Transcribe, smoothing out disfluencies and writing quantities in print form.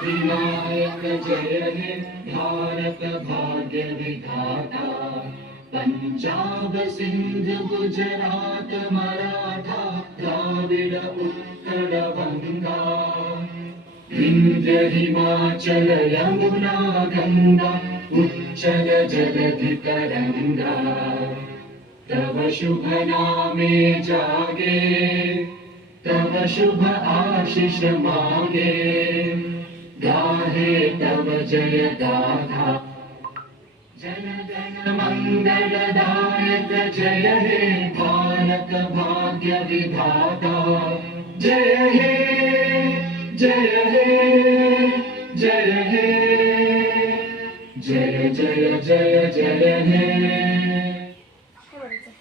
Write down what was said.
अधिनायक जय हे भारत भाग्य विधाता। पंजाब सिंध गुजरात मराठा द्राविड उत्कल बंगा। विंध्य हिमाचल यमुना गंगा उच्चल जलधि तरंगा। तव शुभ नामे जागे तव शुभ आशीष मागे। गाहे तव जय गाथा जन गण मंगलदायक जय हे भारत भाग्य विधाता। जय हे जय हे जय हे जय जय जय जय हे।